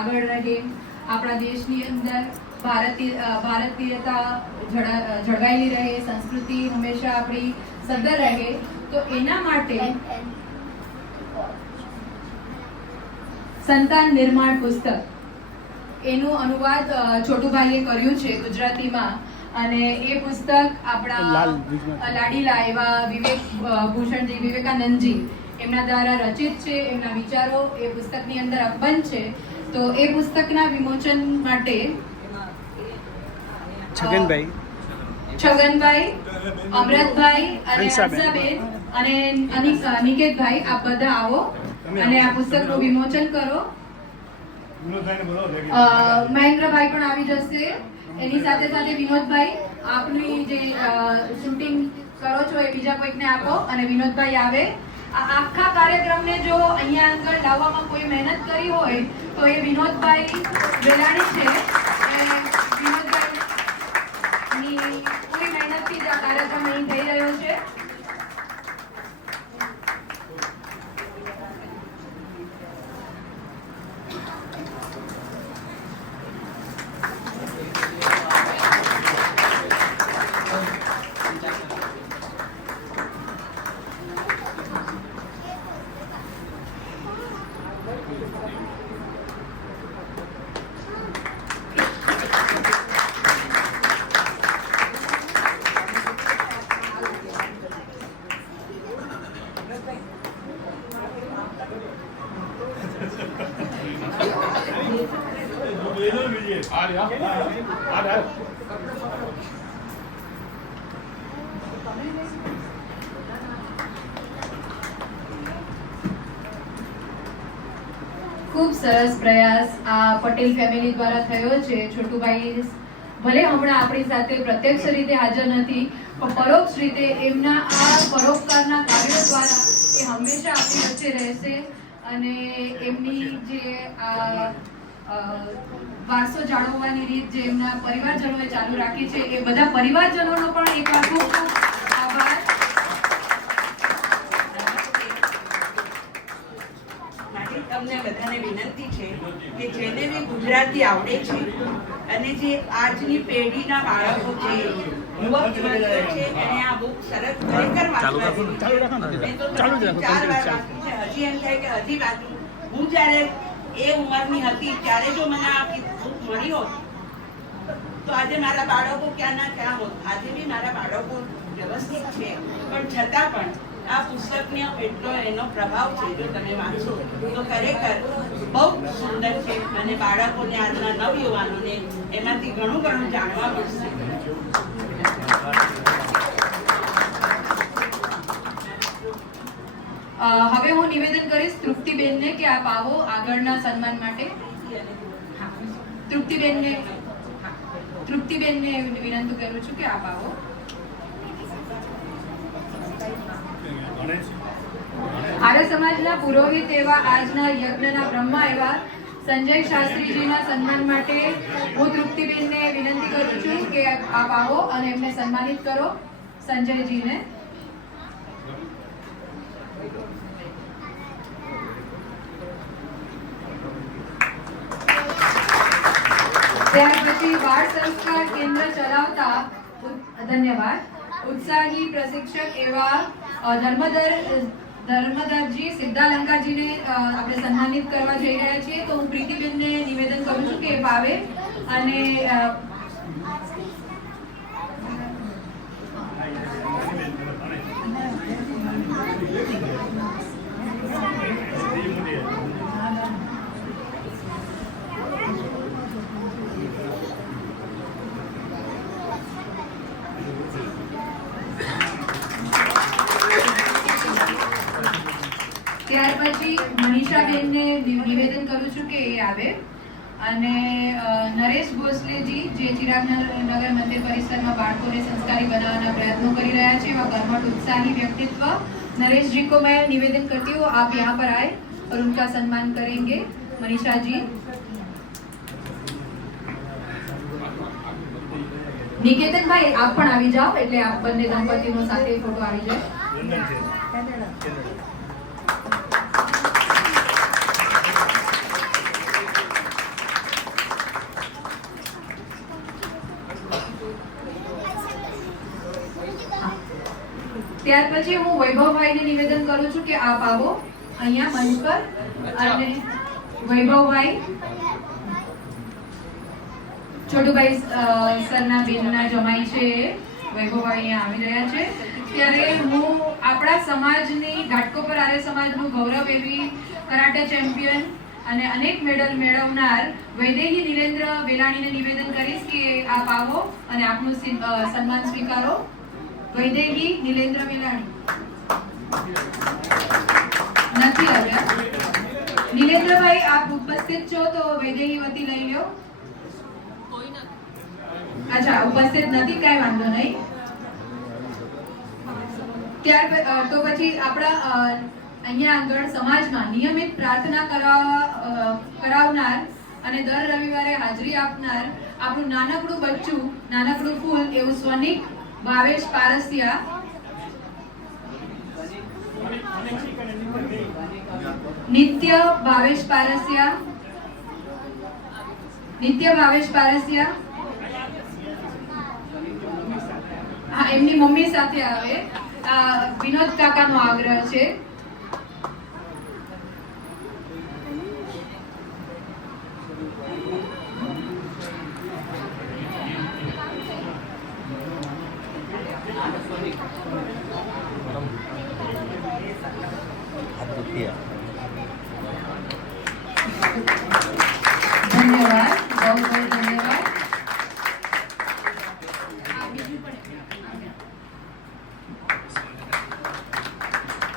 આગળ રહે, આપણા દેશની અંદર ભારતીયતા જળવાયેલી રહે, સંસ્કૃતિ હંમેશા આપણી સદ્ધર રહે, તો એના માટે સંતાન નિર્માણ પુસ્તક એનું અનુવાદ છોટુભાઈએ કર્યું છે ગુજરાતીમાં, અને એ પુસ્તક આપણા લાડીલા એવા વિવેકાનંદજી એમના દ્વારા રચિત છે. એમના વિચારો એ પુસ્તકની અંદર અકબંધ છે. તો એ પુસ્તકના વિમોચન માટે છગનભાઈ, અમરતભાઈ અને હંસાબેન અને નિકેતભાઈ, આપ બધા આવો અને આ પુસ્તકનું વિમોચન કરો. મહેન્દ્રભાઈ પણ આવી જશે. એની સાથે સાથે વિનોદભાઈ, આપની જે શૂટિંગ કરો છો એ બીજા કોઈકને આપો અને વિનોદભાઈ આવે. આ આખા કાર્યક્રમને જો અહીંયા આગળ લાવવામાં કોઈ મહેનત કરી હોય તો એ વિનોદભાઈ વેલાણી છે. વિનોદભાઈની પૂરી મહેનતથી જ આ કાર્યક્રમ અહીં થઈ રહ્યો છે. ખૂબ સરસ પ્રયાસ આ પટેલ ફેમિલી દ્વારા થયો છે. છોટુભાઈ ભલે હમણાં આપણી સાથે પ્રત્યક્ષ રીતે હાજર નથી, પણ પરોક્ષ રીતે એમના આ પરોપકારના કાર્યો દ્વારા એ હંમેશા આપણી વચ્ચે રહેશે. અને એમની જે વારસો જાળવવાની રીત જે એમના પરિવારજનોએ ચાલુ રાખી છે, એ બધા પરિવારજનોનો પણ એકવાર ખૂબ ખૂબ આભાર. તમને બધાને વિનંતી છે કે જેને બી ગુજરાતી આવડે છે અને જે આજની પેઢીના બાળકો છે, યુવક યુવતીઓ છે, એને આ બુક સરસ ખરેખર વાંચવાની છે. મેં તો 4 વાર વાંચી છે. હજી એમ થાય કે હજી વાંચું. હું જ્યારે એ ઉંમરની હતી ત્યારે જો મને આ બુક મળી હોત તો આજે મારા બાળકો ક્યાં ના ક્યાં હોત. આજે બી મારા બાળકો વ્યવસ્થિત છે, પણ છતાં પણ આ પુસ્તકનો એટલો એનો પ્રભાવ છે. જો તમે વાંચો તો ખરેખર બહુ સુંદર છે અને બાળકોને, આજના નવયુવાનોને એમાંથી ઘણું ઘણું જાણવા મળશે. હવે હું નિવેદન કરીશ તૃપ્તિબેનને કે આપ આવો આગળના સન્માન માટે. તૃપ્તિબેનને વિનંતી કરું છું કે આપ આવો. આર્ય સમાજના પુરોહિત એવા આજના યજ્ઞના બ્રહ્મા એવા સંજય શાસ્ત્રીજીના સન્માન માટે હું તૃપ્તિબેનને વિનંતી કરું છું કે આપ આવો અને એમને સન્માનિત કરો. સંજયજીને ત્યાર પછી બાળ સંસ્કાર કેન્દ્ર ચલાવતા ધન્યવાદ ઉત્સાહી પ્રશિક્ષક એવા ધર્મધરજી સિદ્ધાલંકાજીને આપણે સન્માનિત કરવા જઈ રહ્યા છીએ. તો હું પ્રીતિબેનને નિવેદન કરું છું કે ભાવે અને ત્યાર પછી મનીષાબેનને નિવેદન કરું છું કે એ આવે. અને નરેશ ભોસલેજી જે ચિરાગનગર મંદિર પરિસરમાં બાળકોને સંસ્કારી બનાવવાના પ્રયત્નો કરી રહ્યા છે, એવા कर्मठ उत्साही व्यक्तित्व नरेश जी को मैं निवेदन करती हूँ आप यहाँ पर आए और उनका सम्मान करेंगे. मनीषा जी, निकेतन भाई आप पण આવી જાઓ એટલે આપ બંને દંપતીનો સાથે ફોટો આવી જાય. ત્યાર પછી હું વૈભવભાઈને નિવેદન કરું છું કે આપ આવો અહીંયા મંચ પર. અને વૈભવભાઈ છોટુભાઈ સરના બેનના જમાઈ છે વૈભવભાઈ અહીંયા આવી રહ્યા છે. ત્યારે હું આપણા સમાજની ઘાટકોપર આર્ય સમાજનું ગૌરવ એવી કરાટે ચેમ્પિયન અને અનેક મેડલ મેળવનાર વૈદેહી નીલેન્દ્ર વેલાણીને નિવેદન કરીશ કે આપ આવો અને આપનું સન્માન સ્વીકારો. વૈદેહી નીલેન્દ્ર વેલાણી નથી આવ્યા. નીલેન્દ્રભાઈ આપ ઉપસ્થિત છો તો વૈદેહી વતી લઈ લો. અચ્છા, ઉપસ્થિત નથી, કઈ વાંધો નહીં. તો પછી આપણા અહીંયા આગળ સમાજમાં નિયમિત પ્રાર્થના કરાવનાર અને દર રવિવારે હાજરી આપનાર આપણું નાનકડું બચ્ચું, નાનકડું ફૂલ એવું સ્વનિક ભાવેશ પારસિયા. નિત્ય ભાવેશ પારસિયા. નિત્ય ભાવેશ પારસિયા હા, એમની મમ્મી સાથે આવે. વિનોદ કાકાનો આગ્રહ છે. ધન્યવાદ, બહુ બહુ ધન્યવાદ.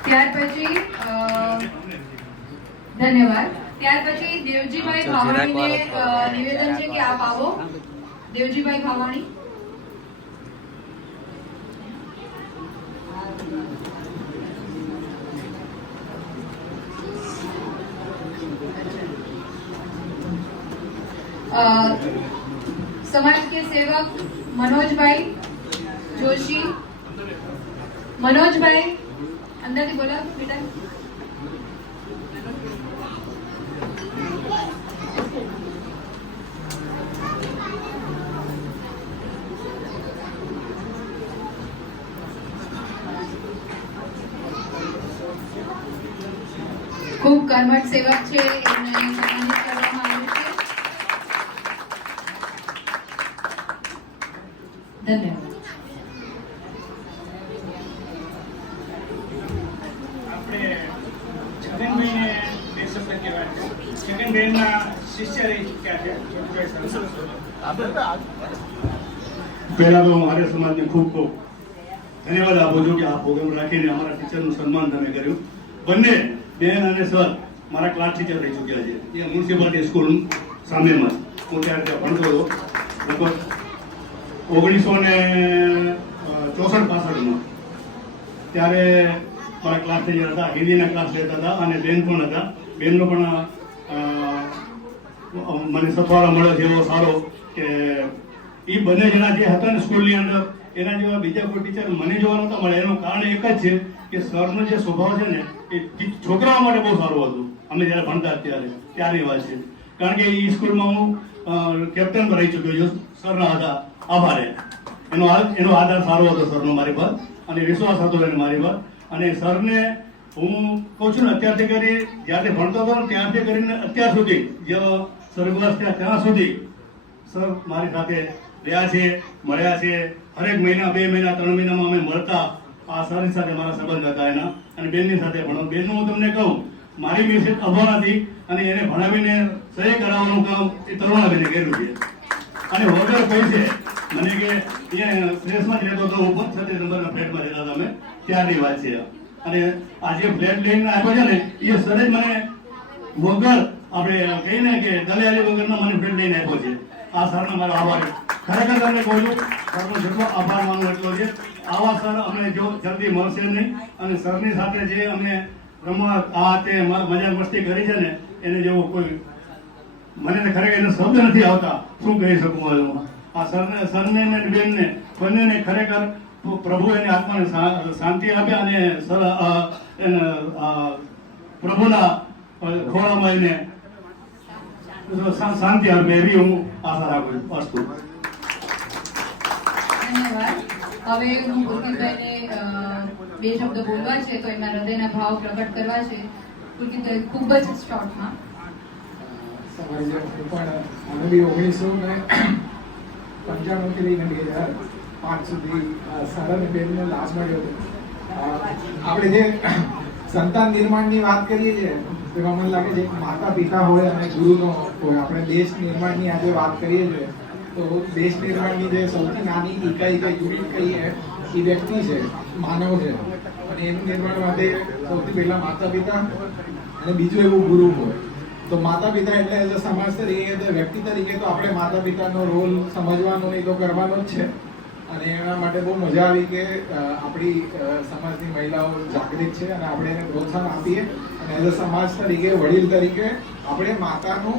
ત્યાર પછી ધન્યવાદ. ત્યાર પછી દેવજીભાઈ ભાવાણીને નિવેદન છે કે આપ આવો. દેવજીભાઈ ભાવાણી. समाज के सेवक मनोजभाई जोशी. मनोजभाई अंदर થી બોલો બેટા. ખૂબ કર્મઠ સેવક છે, એમને સન્માનિત કરવામાં આવ્યું છે. ધન્યવાદ. પહેલા તો હું આર્ય સમાજને ખૂબ ખૂબ ધન્યવાદ આપું છું કે આ પ્રોગ્રામ રાખીને અમારા ટીચરનું સન્માન તમે કર્યું. બંને બેન અને સર મારા ક્લાસ ટીચર રહી ચૂક્યા છે. એ મ્યુનિસિપાલિટી સ્કૂલ સામેમાં હું ત્યારે ત્યાં ભણતો હતો. લગભગ 1964-65માં ત્યારે મારા ક્લાસ ટીચર હતા. હિન્દીના ક્લાસ લેતા હતા અને બેન પણ હતા. બેનનો પણ મને સફાળો મળ્યો છે એવો સારો કે એ બંને જણા જે હતા ને સ્કૂલની અંદર એના જેવા બીજા કોઈ ટીચર મને જોવા નહોતા મળે. એનું કારણ એક જ છે કે સરનો જે સ્વભાવ છે ને એ છોકરાઓ માટે બહુ સારું હતું. અમે જ્યારે ભણતા ત્યારની વાત છે. કારણ કે એ સ્કૂલમાં હું કેપ્ટન રહી ચૂક્યો છું સરના હતા આભારે. એનો આધાર સારો હતો સરનો મારી પર અને વિશ્વાસ હતો એને મારી પર. અને સરને હું કહું છું ને અત્યારથી કરી જ્યારથી ભણતો હતો ને ત્યારથી કરીને અત્યાર સુધી જે સ્વર્ગવાસ થયા ત્યાં સુધી સર મારી સાથે રહ્યા છે, મળ્યા છે. હરેક મહિના 2 મહિના 3 મહિનામાં અમે મળતા. આ સરની સાથે મારા સંબંધ હતા એના. અને બેનની સાથે ભણો. બેનનું હું તમને કહું મારી મિસેસ અભાવ નથી અને એને ભણાવીને સહી કરાવવાનું કામ એ તરુણાબેને કર્યું છે. અને વગર પૈસે મને કે અહીંયા ફ્લેટમાં જ રહેતો હતો. ઉપર 36 નંબરના ફ્લેટમાં રહેતા હતા અમે ત્યારની વાત છે. અને આ જે ફ્લેટ લઈને આવ્યો છે ને એ સર જ મને વગર આપણે કહીને કે દલાલી વગરનો મને ફ્લેટ લઈને આપ્યો છે. આ સરનો મારો આભાર. ખરેખર તમને કહું છું સરનો જેટલો આભાર માનવો એટલો છે. આવા સર અમને જો જલ્દી મળશે નહીં. અને સરની સાથે જે અમે રમત આ તે મજા મસ્તી કરી છે ને એને જેવું કોઈ મને ખરેખર એનો શબ્દ નથી આવતા શું કહી શકું. આ સરને ને બેનને બંનેને ખરેખર પ્રભુ એની આત્માને શાંતિ આપે અને પ્રભુના ખોળામાં એને શાંતિ આપે એવી હું આશા રાખું છું. અસ્તુ. ધન્યવાદ. હવે હું પુલકિતભાઈને બે શબ્દ બોલવા છે તો એમાં હૃદયના ભાવ પ્રગટ કરવા છે. પુલકિતભાઈ ખૂબ જ શોર્ટમાં. તમારી જેમ હું પણ મને બી 1995 થી લઈને 2005 સુધી સર અને બેનનો લાભ મળ્યો હતો. આપણે જે સંતાન નિર્માણની વાત કરીએ છીએ તેમાં મને લાગે છે એક માતા પિતા હોય અને ગુરુનો હોય. આપણે દેશ નિર્માણની આજે વાત કરીએ છીએ તો દેશ નિર્માણની જે સૌથી નાની ઇકાઈ કે યુનિટ કહીએ એ વ્યક્તિ છે, માનવ છે. અને એનું નિર્માણ માટે સૌથી પહેલા માતા પિતા અને બીજું એવું ગુરુ હોય. તો માતા પિતા એટલે એઝ અ સમાજ તરીકે વ્યક્તિ તરીકે તો આપણે માતા પિતાનો રોલ સમજવાનો નહીં તો કરવાનો જ છે. અને એના માટે બહુ મજા આવી કે આપણી સમાજની મહિલાઓ જાગૃત છે અને આપણે એને પ્રોત્સાહન આપીએ અને એઝ અ સમાજ તરીકે વડીલ તરીકે આપણે માતાનું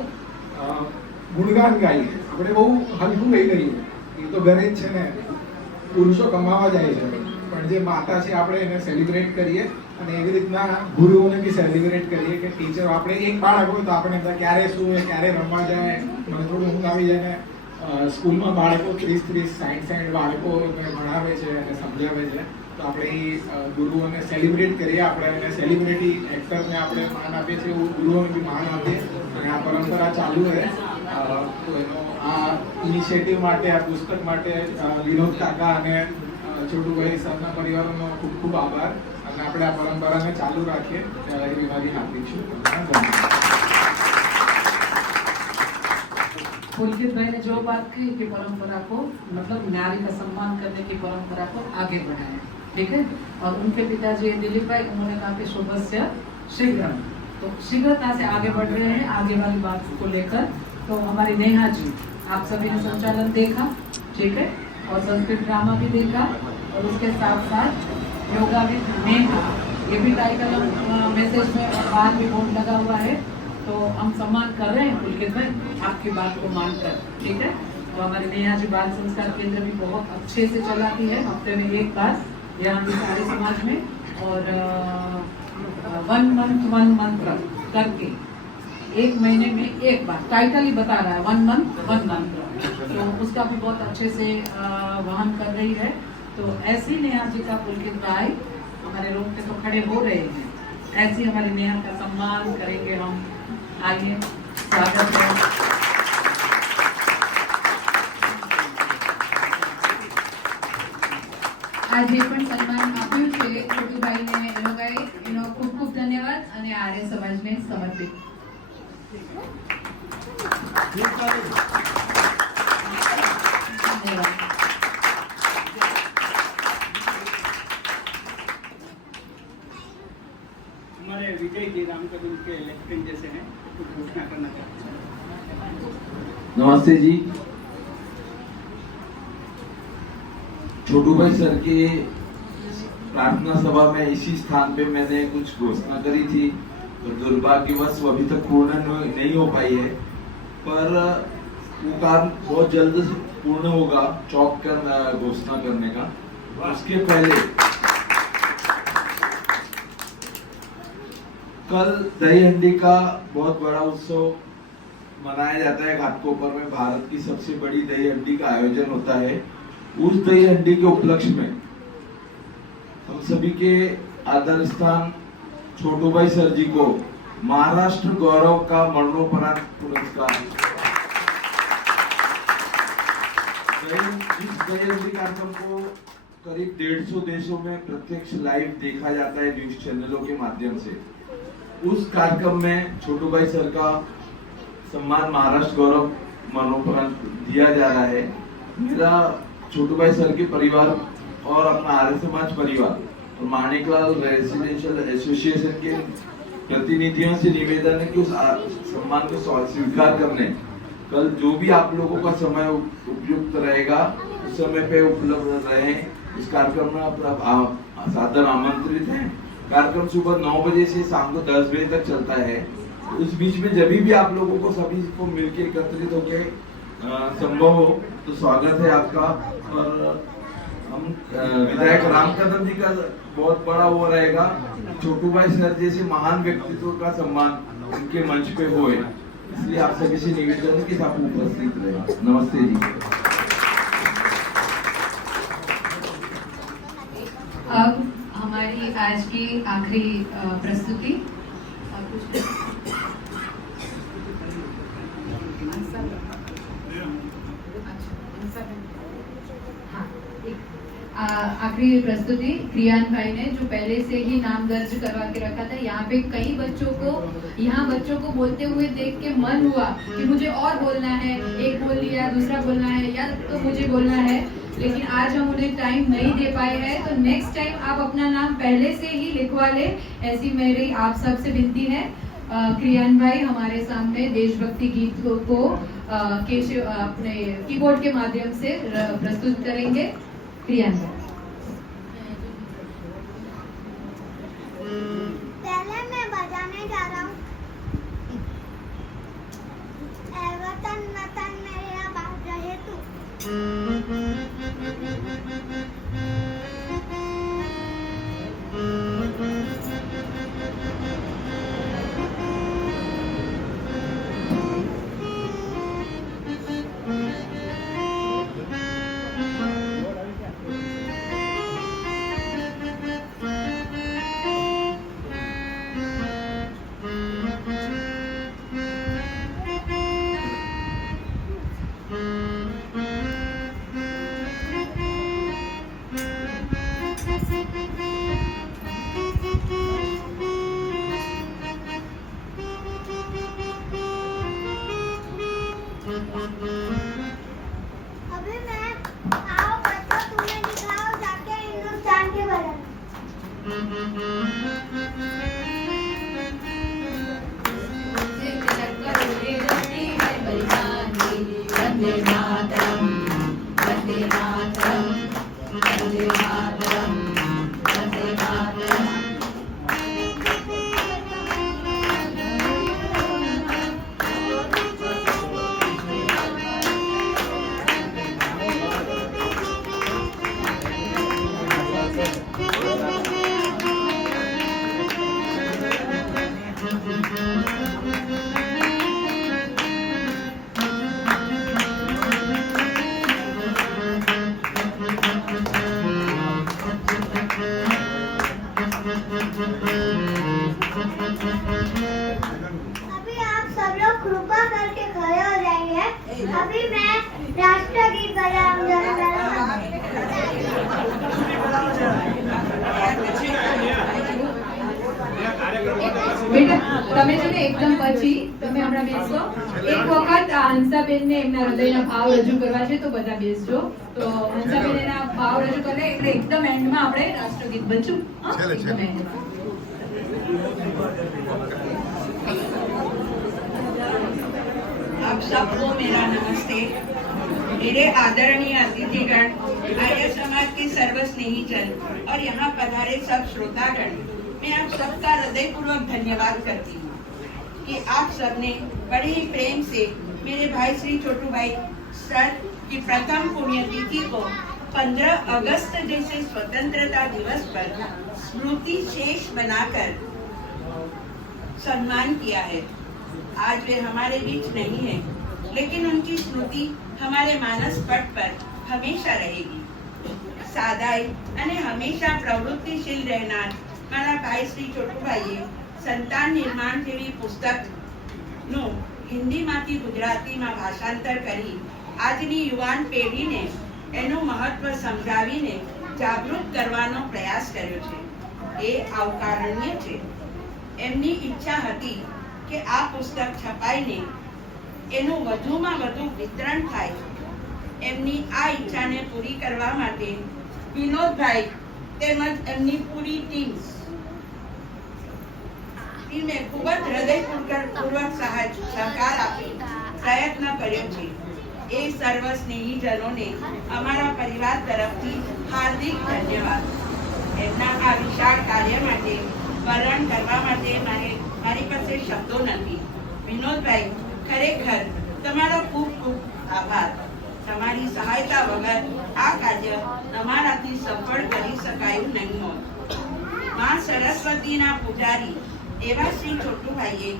ગુણગાન ગાઈએ. આપણે બહુ હલકું ગઈ કરીએ એ તો ઘરે જ છે ને, પુરુષો કમાવા જાય છે, પણ જે માતા છે આપણે એને સેલિબ્રેટ કરીએ અને એવી રીતના ગુરુઓને બી સેલિબ્રેટ કરીએ કે ટીચર આપણે એક બાળક હોય તો આપણે ક્યારે શું ક્યારે રમવા જાય, મને થોડું ઊંઘ આવી જાય ને સ્કૂલમાં બાળકો 30-60 બાળકોને ભણાવે છે અને સમજાવે છે તો આપણે એ ગુરુઓને સેલિબ્રેટ કરીએ. આપણે એને સેલિબ્રિટી એક્ટરને આપણે માન આપીએ છીએ એવું ગુરુઓને બી માન આપીએ અને આ પરંપરા ચાલુ રહે. તો એનો આ ઇનિશિયેટિવ માટે, આ પુસ્તક માટે વિનોદ કાકા અને છોટુભાઈ સરના પરિવારનો ખૂબ ખૂબ આભાર અને આપણે આ પરંપરાને ચાલુ રાખીએ એવી મારી હાર્દિક શુભકામના. पुलकित भाई ने जो बात कही कि परंपरा को मतलब नारी का सम्मान करने की परंपरा को आगे बढ़ाएं, ठीक है. और उनके पिताजी दिलीप भाई, उन्होंने कहा कि शुभस्य शीघ्र, तो शीघ्रता से आगे बढ़ रहे हैं आगे वाली बात को लेकर. तो हमारी नेहा जी, आप सभी ने संचालन देखा, ठीक है, और संस्कृत ड्रामा भी देखा और उसके साथ साथ योगा विद नेहा ये भी टाइटल मैसेज में और बाहर भी बोर्ड लगा हुआ है. तो हम सम्मान कर रहे हैं पुलकित भाई आपकी बात को मानकर, ठीक है. तो हमारी नेहा जी बाल संस्कार केंद्र भी बहुत अच्छे से चलाती है, हफ्ते में एक बार यहाँ भी सारे समाज में, और 1 मंथ 1 मंत्र करके 1 महीने में एक बार, टाइटल ही बता रहा है 1 मंथ 1 मंत्र, तो उसका भी बहुत अच्छे से वहन कर रही है. तो ऐसी नेहा जी का पुलकित भाई हमारे रोड पे तो खड़े हो रहे हैं, ऐसी हमारी नेहा का सम्मान करेंगे हम. आइए, स्वागत है. આજે પણ સન્માન આપ્યું છે છોટુભાઈને, એનો ખૂબ ખૂબ ધન્યવાદ અને આર્ય સમાજને સમર્પિત. ધન્યવાદ. हमारे विजय जी रामकदम के लेफ्टिनेंट जैसे हैं, कुछ घोषणा करना चाहते हैं. नमस्ते जी. छोटू भाई सर के प्रार्थना सभा में इसी स्थान पे मैंने कुछ घोषणा करी थी, तो दुर्भाग्यवश वो अभी तक पूर्ण नहीं हो पाई है, पर वो काम बहुत जल्द पूर्ण होगा चौक कर घोषणा करने का. उसके पहले कल दही हंडी का बहुत बड़ा उत्सव मनाया जाता है. घाटकोपर में भारत की सबसे बड़ी दही हंडी का आयोजन होता है. उस दही हंडी के उपलक्ष्य में हम सभी के आदर स्थान छोटू भाई सर जी को महाराष्ट्र गौरव का मरणोपरांत पुरस्कार. इस दही हंडी कार्यक्रम को करीब 150 देशों में प्रत्यक्ष लाइव देखा जाता है न्यूज चैनलों के माध्यम से. उस कार्यक्रम में छोटू भाई सर का सम्मान महाराष्ट्र गौरव मरणोपरांत दिया जा रहा है. मेरा छोटू भाई सर के परिवार और अपना आर्य समाज परिवार और माणिकलाल रेसिडेंशियल एसोसिएशन के प्रतिनिधियों से निवेदन है कि उस सम्मान को स्वीकार करने कल जो भी आप लोगों का समय उपयुक्त रहेगा उस समय पे उपलब्ध रहे. इस कार्यक्रम में आप सादर आमंत्रित हैं. कार्यक्रम सुबह 9 बजे से शाम को 10 बजे तक चलता है. उस बीच में जब भी आप लोगों को सभी को मिलकर एकत्रित होकर संभव हो तो स्वागत है आपका. और हम विधायक राम कदम जी का बहुत बड़ा वो रहेगा, छोटू भाई सर जैसे महान व्यक्तित्व का सम्मान उनके मंच पे होए, इसलिए आप सभी से निवेदन है कि आप उपस्थित रहे. नमस्ते जी. आज की आखिरी प्रस्तुति। आखिरी प्रस्तुति क्रियान भाई ने, जो पहले से ही नाम दर्ज करवा के रखा था। यहाँ पे कई बच्चों को बोलते हुए देख के मन हुआ कि मुझे और बोलना है, एक बोल लिया, दूसरा बोलना है, या तो मुझे बोलना है, लेकिन आज हम उन्हें टाइम नहीं दे पाए हैं। तो नेक्स्ट टाइम आप अपना नाम पहले से ही लिखवा ले, ऐसी मेरी आप सबसे विनती है। क्रियान भाई हमारे सामने देशभक्ति गीत को अपने कीबोर्ड के माध्यम से प्रस्तुत करेंगे। क्रियान भाई। पहले मैं बजाने जा रहा हूँ। ऐ वतन वतन मेरे आबाद रहे तू। अभी मैं आओ बच्चों, तुम्हें दिखाओ जाके हिंदुस्तान के बारे में। वंदे मातरम, वंदे मातरम, वंदे मातरम, वंदे मातरम। अभी आप सब लोग कृपा करके खड़े हो जाएंगे। अभी मैं राष्ट्रगीत बजाऊंगा। બેટા તમે છે ને એકદમ પછી તમે હમણાં બેસો। એક વખત આ હંસાબેનને એમના હૃદયના ભાવ રજૂ કરવા છે, તો બધા બેસજો। તો હંસાબેન એના ભાવ રજૂ કરે એટલે એકદમ એન્ડમાં આપણે રાષ્ટ્રગીત બચ્ચું એકદમ એન્ડમાં। आप सबको मेरा नमस्ते। मेरे आदरणीय अतिथिगण, आर्य समाज के सर्वस्नेही जन और यहाँ पधारे सब श्रोतागण, मैं आप सबका हृदयपूर्वक धन्यवाद करती हूँ कि आप सबने बड़े ही प्रेम से मेरे भाई श्री छोटू भाई सर की प्रथम पुण्यतिथि को 15 अगस्त जैसे स्वतंत्रता दिवस पर स्मृति शेष बनाकर सम्मान किया है। आज वे हमारे बीच नहीं है, लेकिन उनकी स्मृति हमारे मानस पट पर हमेशा रहेगी। सादाई અને હંમેશા પ્રવૃત્તિશીલ રહેનાર મારા ભાઈ શ્રી ચોટુભાઈએ સંતાન નિર્માણ જેવી પુસ્તકનું હિન્દીમાંથી ગુજરાતીમાં ભાષાંતર કરી આજની યુવાન પેઢીને એનું મહત્વ સમજાવીને જાગૃત કરવાનો પ્રયાસ કર્યો છે। એ આવકારણીય છે। એમની ઈચ્છા હતી કે આ પુસ્તક છપાઈને એનું વધુમાં વધુ વિતરણ થાય। એમની આ ઈચ્છાને પૂરી કરવા માટે વિનોદભાઈ તેમજ એમની પૂરી ટીમે ખૂબ જ હૃદયપૂર્વક સહકાર આપી પ્રયત્ન કર્યો છે। એ સર્વ સ્નેહીજનોને અમારા પરિવાર તરફથી હાર્દિક ધન્યવાદ। એમના આ વિશાળ કાર્ય માટે વર્ણન કરવા માટે મારી પાસે શબ્દો નથી। વિનોદભાઈ, ખરેખર તમારો ખૂબ ખૂબ આભાર। તમારી સહાયતા વગર આ કાર્ય તમારાથી સફળ કરી શકાયું નહીં હોત। માં સરસ્વતીના પૂજારી એવા શ્રી છોટુભાઈએ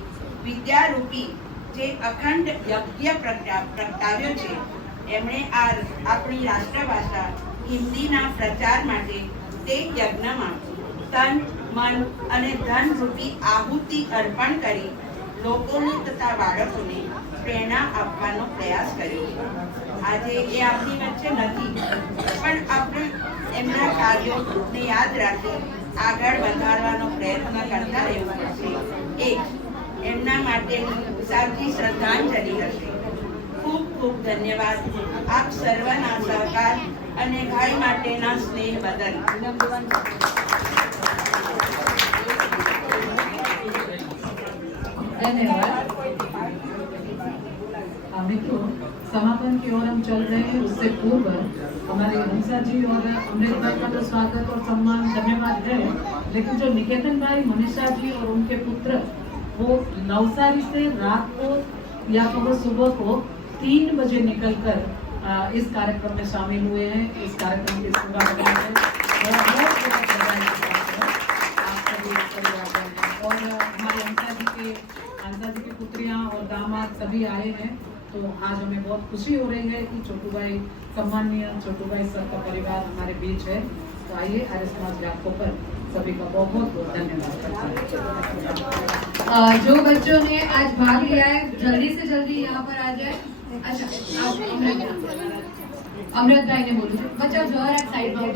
વિદ્યારૂપી જે અખંડ યજ્ઞ પ્રગટાવ્યો છે, એમણે આપણી રાષ્ટ્રભાષા હિન્દીના પ્રચાર માટે તે યજ્ઞમાં તન મન અને ધન રૂપી આહુતિ અર્પણ કરી લોકોને તથા બાળકોને પ્રેરણા આપવાનો પ્રયાસ કર્યો છે. આજે એ આપણી વચ્ચે નથી, પણ આપણે એમના કાર્યોને યાદ રાખી આગળ વધારવાનો પ્રયત્ન કરતા રહેવું પડશે. એક એમના માટેની સાચી શ્રદ્ધાંજલિ હશે. ખૂબ ખૂબ ધન્યવાદ આપ સર્વના સહકાર અને ભાઈ માટેના સ્નેહ બદલ. धन्यवाद। मित्रों, समापन की ओर हम चल रहे हैं। उससे पूर्व हमारे हंसा जी और अमृत भाई का तो स्वागत और सम्मान धन्यवाद है, लेकिन जो निकेतन भाई, मनीषा जी और उनके पुत्र वो नवसारी से रात को या फिर सुबह को 3 बजे निकलकर इस कार्यक्रम में शामिल हुए हैं। इस कार्यक्रम की शुभकामनाएं हैं। आप सभी परिवारजन हैं और हमारे हंसा जी की पुत्रियां और दामाद सभी आए हैं। तो आज हमें बहुत खुशी हो रही है कि छोटू भाई, सम्माननीय छोटू भाई सर का परिवार हमारे बीच है। तो आइए आर्य समाज व्यापकों पर सभी का बहुत बहुत धन्यवाद करता हूं। जो बच्चों ने आज भाग लिया है जल्दी से जल्दी यहाँ पर आ जाए। अच्छा, आप अमृत भाई ने बोलू बच्चा जो है साइड में